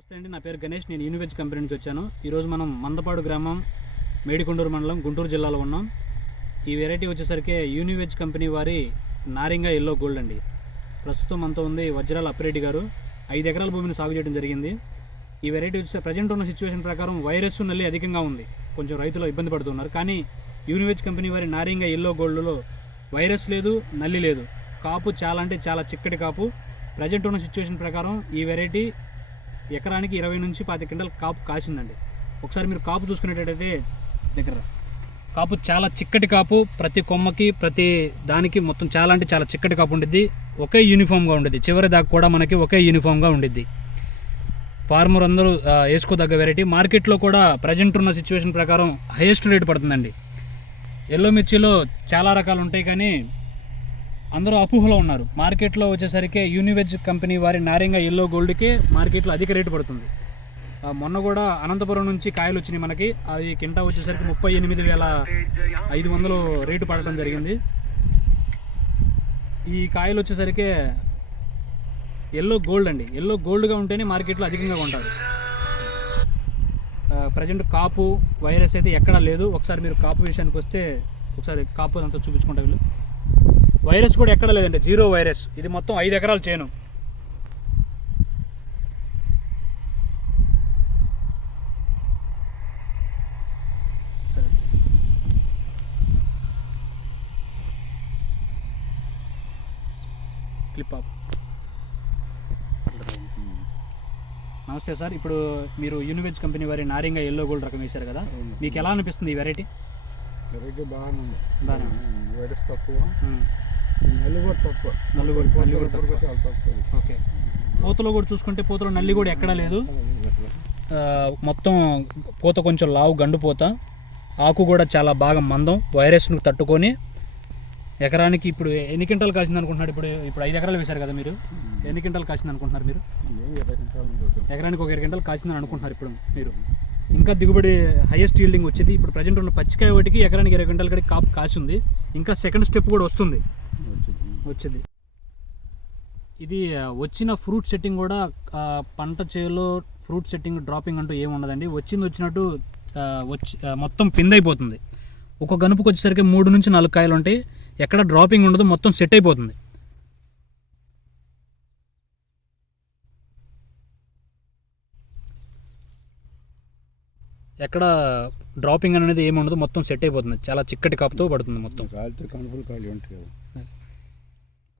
నమస్తే అండి, నా పేరు గణేష్. నేను యూనివెజ్ కంపెనీ నుంచి వచ్చాను. ఈరోజు మనం మందపాడు గ్రామం, మేడికొండూరు మండలం, గుంటూరు జిల్లాలో ఉన్నాం. ఈ వెరైటీ వచ్చేసరికి యూనివెజ్ కంపెనీ వారి నారింగా ఎల్లో గోల్డ్ అండి. ప్రస్తుతం మనతో ఉంది వజ్రాల అప్పిరెడ్డి గారు. 5 ఎకరాల భూమిని సాగు చేయడం జరిగింది. ఈ వెరైటీ వచ్చే ప్రజెంట్ ఉన్న సిచ్యువేషన్ ప్రకారం వైరస్ నల్లి అధికంగా ఉంది. కొంచెం రైతులు ఇబ్బంది పడుతున్నారు. కానీ యూనివెజ్ కంపెనీ వారి నారింగా ఎల్లో గోల్డ్లో వైరస్ లేదు, నల్లి లేదు. కాపు చాలా అంటే చాలా చిక్కటి కాపు. ప్రజెంట్ ఉన్న సిచ్యువేషన్ ప్రకారం ఈ వెరైటీ ఎకరానికి 20 నుంచి 25 క్వింటాల్ కాపు కాసిందండి. ఒకసారి మీరు కాపు చూసుకునేటట్టయితే దగ్గర కాపు చాలా చిక్కటి కాపు. ప్రతి కొమ్మకి ప్రతి దానికి మొత్తం చాలా అంటే చాలా చిక్కటి కాపు ఉండిద్ది. ఒకే యూనిఫామ్గా ఉండిద్ది. చివరి దాకా కూడా మనకి ఒకే యూనిఫామ్గా ఉండిద్ది. ఫార్మర్ అందరూ వేసుకోదగ్గ వెరైటీ. మార్కెట్లో కూడా ప్రజెంట్ ఉన్న సిచ్యువేషన్ ప్రకారం హైయెస్ట్ రేట్ పడుతుందండి. ఎల్లో మిర్చిలో చాలా రకాలు ఉంటాయి, కానీ అందరూ అపోహలో ఉన్నారు. మార్కెట్లో వచ్చేసరికి యూనివెజ్ కంపెనీ వారి నారింగా ఎల్లో గోల్డ్కే మార్కెట్లో అధిక రేటు పడుతుంది. మొన్న కూడా అనంతపురం నుంచి కాయలు వచ్చినాయి మనకి. అవి కింటా వచ్చేసరికి 38,500 రేటు పడటం జరిగింది. ఈ కాయలు వచ్చేసరికి ఎల్లో గోల్డ్ అండి. ఎల్లో గోల్డ్గా ఉంటేనే మార్కెట్లో అధికంగా కొంటారు. ప్రజెంట్ కాపు వైరస్ అయితే ఎక్కడా లేదు. ఒకసారి మీరు కాపు విషయానికి వస్తే ఒకసారి కాపు అంతా చూపించుకుంటా. వీళ్ళు వైరస్ కూడా ఎక్కడ లేదండి, జీరో వైరస్. ఇది మొత్తం 5 ఎకరాల చేను. Clip of. నమస్తే సార్. ఇప్పుడు మీరు యూనివెజ్ కంపెనీ వారి నారింగా ఎల్లో గోల్డ్ రకం వేశారు కదా, మీకు ఎలా అనిపిస్తుంది ఈ వెరైటీ? వెరైటీ బాగానే ఉంది. వైరస్ తక్కువ, నల్లి కూడా చాలా తక్కువ. ఓకే. పూతలో కూడా చూసుకుంటే పూతలో నల్లి కూడా ఎక్కడా లేదు. మొత్తం పూత కొంచెం లావు గండు పూత. ఆకు కూడా చాలా బాగా మందం, వైరస్ను తట్టుకొని. ఎకరానికి ఇప్పుడు ఎన్ని క్వింటాలు కాసింది అనుకుంటున్నారు? ఇప్పుడు 5 ఎకరాలు వేశారు కదా మీరు, ఎన్ని క్వింటాలు కాసింది అనుకుంటున్నారు మీరు? ఎకరానికి 1 క్వింటాలు కాసిందని అనుకుంటున్నారు ఇప్పుడు మీరు. ఇంకా దిగుబడి హైయెస్ట్ ఈల్డింగ్ వచ్చేది. ఇప్పుడు ప్రజెంట్ ఉన్న పచ్చికాయ ఒకటికి ఎకరానికి 20 క్వింటాల్ కడికి కాపు కాసింది. ఇంకా సెకండ్ స్టెప్ కూడా వచ్చింది. ఇది వచ్చిన ఫ్రూట్ సెట్టింగ్ కూడా పంట చేలో ఫ్రూట్ సెట్టింగ్ డ్రాపింగ్ అంటూ ఏమి ఉండదండి. వచ్చినట్టు మొత్తం పిందైపోతుంది. ఒక గనుపుకి వచ్చేసరికి 3 నుంచి 4 కాయలు ఉంటాయి. ఎక్కడ డ్రాపింగ్ ఉండదు, మొత్తం సెట్ అయిపోతుంది. ఎక్కడ డ్రాపింగ్ అనేది ఏమి ఉండదు, మొత్తం సెట్ అయిపోతుంది. చాలా చిక్కటి కాపుతో పడుతుంది మొత్తం. కాలితో కనుపులు ఖాళీ ఉంటాయి.